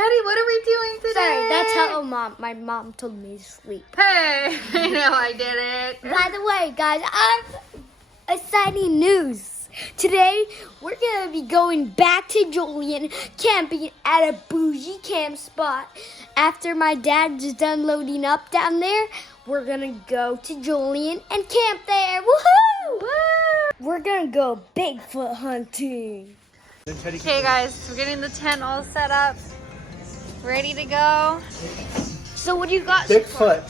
Teddy, what are we doing today? Sorry, that's how my mom told me to sleep. Hey, I know I did it. By the way, guys, I have exciting news. Today, we're going to be going back to Julian camping at a bougie camp spot. After my dad's done loading up down there, we're going to go to Julian and camp there. Woohoo! Woo! We're going to go Bigfoot hunting. Okay, guys, we're getting the tent all set up. Ready to go. So what do you got? Bigfoot.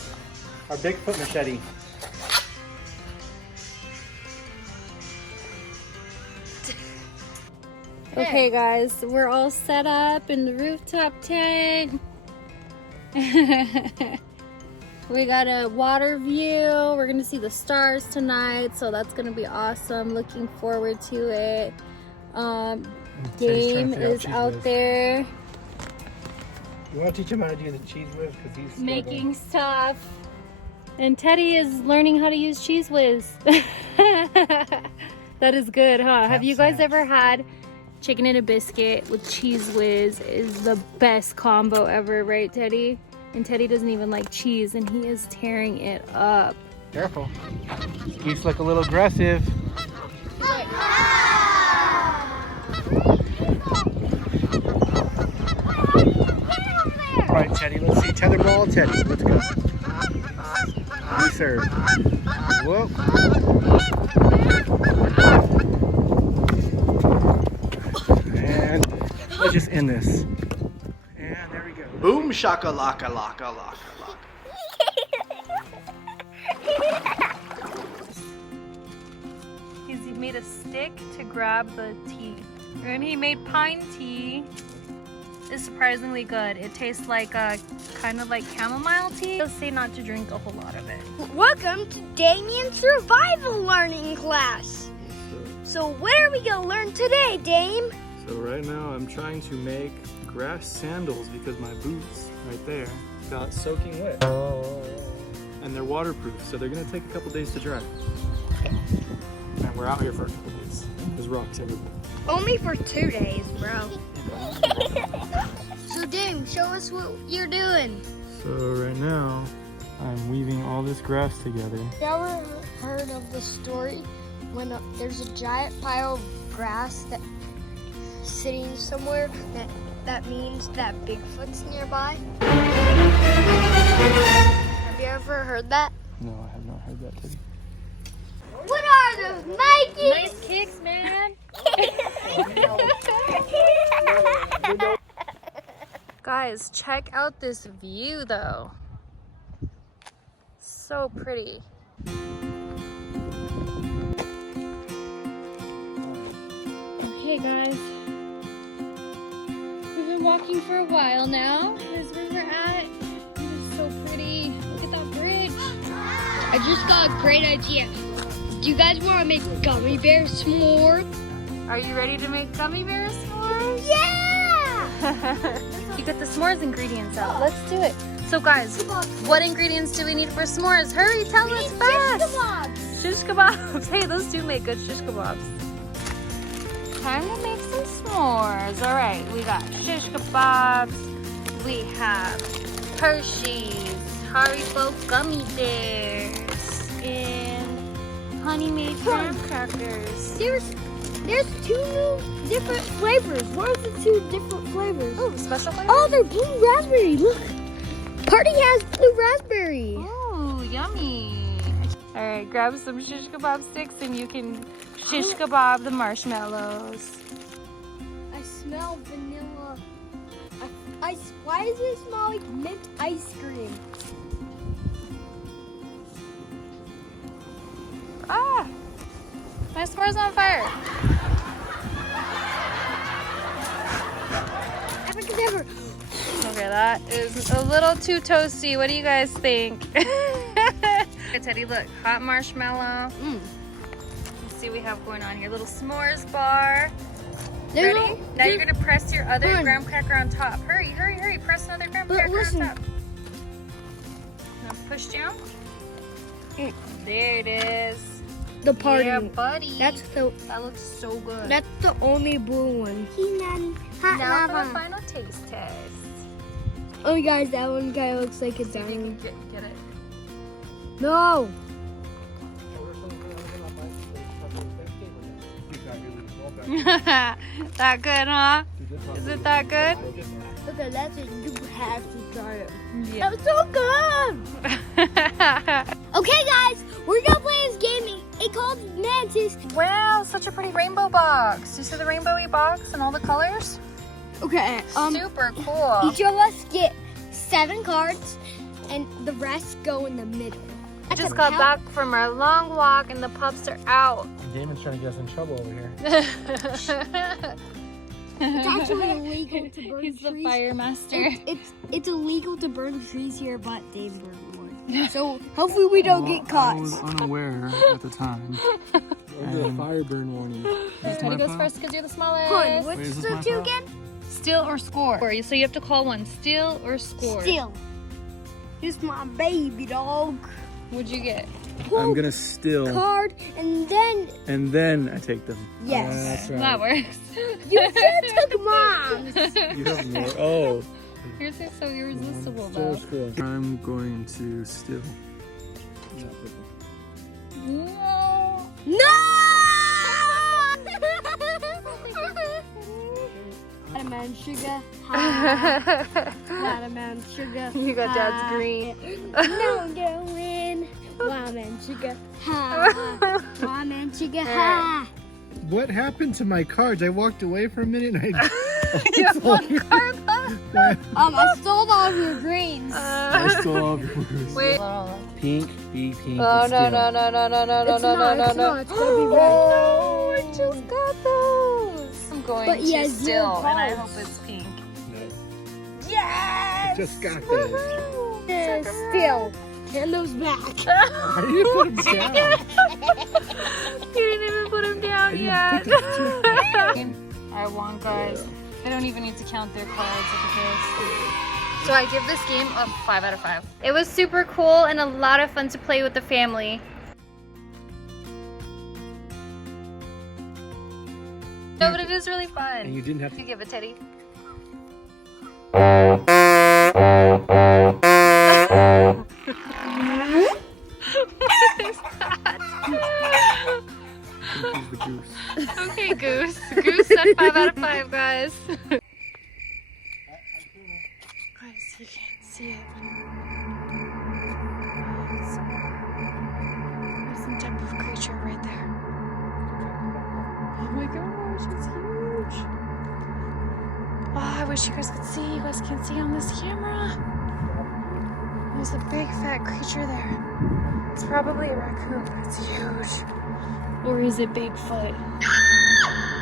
Our Bigfoot machete. Okay, guys, we're all set up in the rooftop tent. We got a water view. We're gonna see the stars tonight, so that's gonna be awesome. Looking forward to it. Game is out there. You want to teach him how to do the cheese whiz? Because he's Making stuff. And Teddy is learning how to use Cheese Whiz. That is good, huh? Have you guys ever had chicken and a biscuit with Cheese Whiz? Is the best combo ever, right, Teddy? And Teddy doesn't even like cheese, and he is tearing it up. Careful. Geese look a little aggressive. All right, Teddy, let's see. Tetherball, Teddy. Let's go. We serve. Whoa. And let's just end this. And there we go. Boom shakalaka laka laka laka. He made a stick to grab the tea. And he made pine tea. It's surprisingly good. It tastes like kind of like chamomile tea. They'll say not to drink a whole lot of it. Welcome to Damien's survival learning class. So what are we gonna learn today, Dame? So right now I'm trying to make grass sandals because my boots right there got soaking wet. And they're waterproof, so they're gonna take a couple days to dry. And we're out here for a couple days. There's rocks everywhere. Only for 2 days, bro. So Dame, show us what you're doing. So right now I'm weaving all this grass together. You ever heard of the story when there's a giant pile of grass that sitting somewhere that means that Bigfoot's nearby? Have you ever heard that? No, I have not heard that, Teddy. What are those, Mikey? Nice kicks, man. Guys, check out this view though. So pretty. Okay guys, we've been walking for a while now. Here's where we're at. It is so pretty. Look at that bridge. I just got a great idea. Do you guys want to make gummy bear s'mores? Are you ready to make gummy bear s'mores? Yeah! You got the s'mores ingredients out. Let's do it. So guys, what ingredients do we need for s'mores? Hurry, tell us fast. Shish kebabs. Hey, those do make good shish kebabs. Time to make some s'mores. All right, we got shish kebabs. We have Hershey's, Haribo gummy bears, and honey made graham crackers. There's 2 new different flavors. What are the 2 different flavors? Oh, special flavor? Oh, they're blue raspberry. Look. Party has blue raspberry. Oh, yummy. All right, grab some shish kebab sticks and you can shish kebab the marshmallows. I smell vanilla. Why does it smell like mint ice cream? Ah, my s'mores on fire. Abracadabra. Okay, that is a little too toasty. What do you guys think? Okay, Teddy, look, hot marshmallow. Let's see what we have going on here. Little s'mores bar. Ready? Now you're gonna press your other graham cracker on top. Hurry, hurry, hurry. Press another graham cracker on top. Now push down. There it is. The party. Yeah, buddy. That looks so good. That's the only blue one. Now for a final taste test. Oh, guys, that one guy looks like a dying. Get it. No. That good, huh? Is it that good? Okay, that's it. You have to try it. Yeah. That was so good. Okay, guys, we're gonna play this game. It's called Mantis. Wow, such a pretty rainbow box. You see the rainbowy box and all the colors? Okay. Super cool. Each of us get 7 cards, and the rest go in the middle. We just got back from our long walk and the pups are out. Damon's trying to get us in trouble over here. It's actually illegal to burn He's trees. the fire master. It's illegal to burn trees here, but they burned one. So hopefully we don't get caught. I was unaware at the time. A fire burn warning. Teddy goes first because you're the smallest. Hun, Wait, is what's this the my 2 pile? again? Steal or score. So you have to call one. Steal or score. Steal. This is my baby dog. What'd you get? I'm gonna steal, Card, and then I take them. yes. That's right. That works. You said took mom's. You have more. Oh. Yours is so irresistible So though. cool. I'm going to steal. No. No! Watermelon sugar. Watermelon sugar. You got Dad's green. No, going. Watermelon sugar. Watermelon sugar. What happened to my cards? I walked away for a minute and You have one card left. I stole all of your greens. I stole all of yours. Wait. Pink, be pink. Oh, and no. It's not. It's gonna be red. Oh, I just got those. I'm going But to yeah, still, zero and I cards. hope it's pink. No. Yes! Just got those. Still. Hand those back. I didn't put them down. You didn't even put them down yet. I won, guys. They don't even need to count their cards. Look at this. So I give this game a 5 out of 5. It was super cool and a lot of fun to play with the family. No, but it is really fun. And you didn't have You give it, Teddy. What is that? confuse the goose. Okay, Goose. Goose said 5 out of 5, guys. Guys, you can't see it. There's some type of creature right there. Oh my gosh, it's huge. Oh, I wish you guys could see. You guys can't see on this camera. There's a big fat creature there. It's probably a raccoon, but it's huge. Or is it Bigfoot?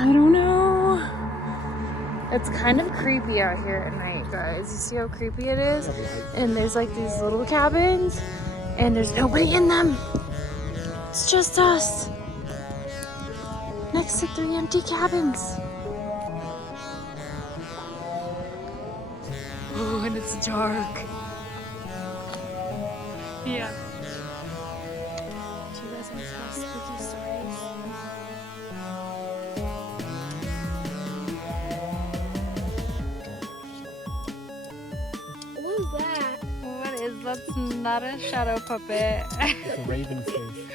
I don't know. It's kind of creepy out here at night, guys. You see how creepy it is? And there's like these little cabins, and there's nobody in them. It's just us. Next to 3 empty cabins. Oh, and it's dark. Yeah. Do you guys want to tell spooky stories? What is that? What is that's not a shadow puppet. It's a raven face.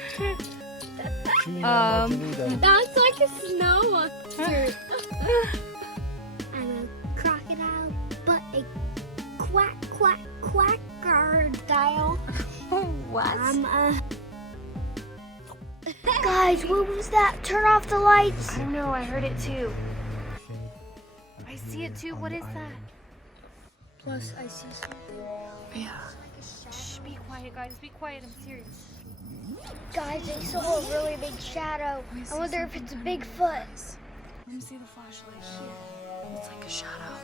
That's like a snow monster. I'm a crocodile, but a quack, quack, quackerdile. What? I'm a... Guys, what was that? Turn off the lights. I don't know, I heard it too. I see it too, what is that? Plus, I see something. Yeah. Shh, be quiet, guys, be quiet, I'm serious. Guys, I saw a really big shadow. I wonder if it's a Bigfoot. Let me see the flashlight here. It's like a shadow.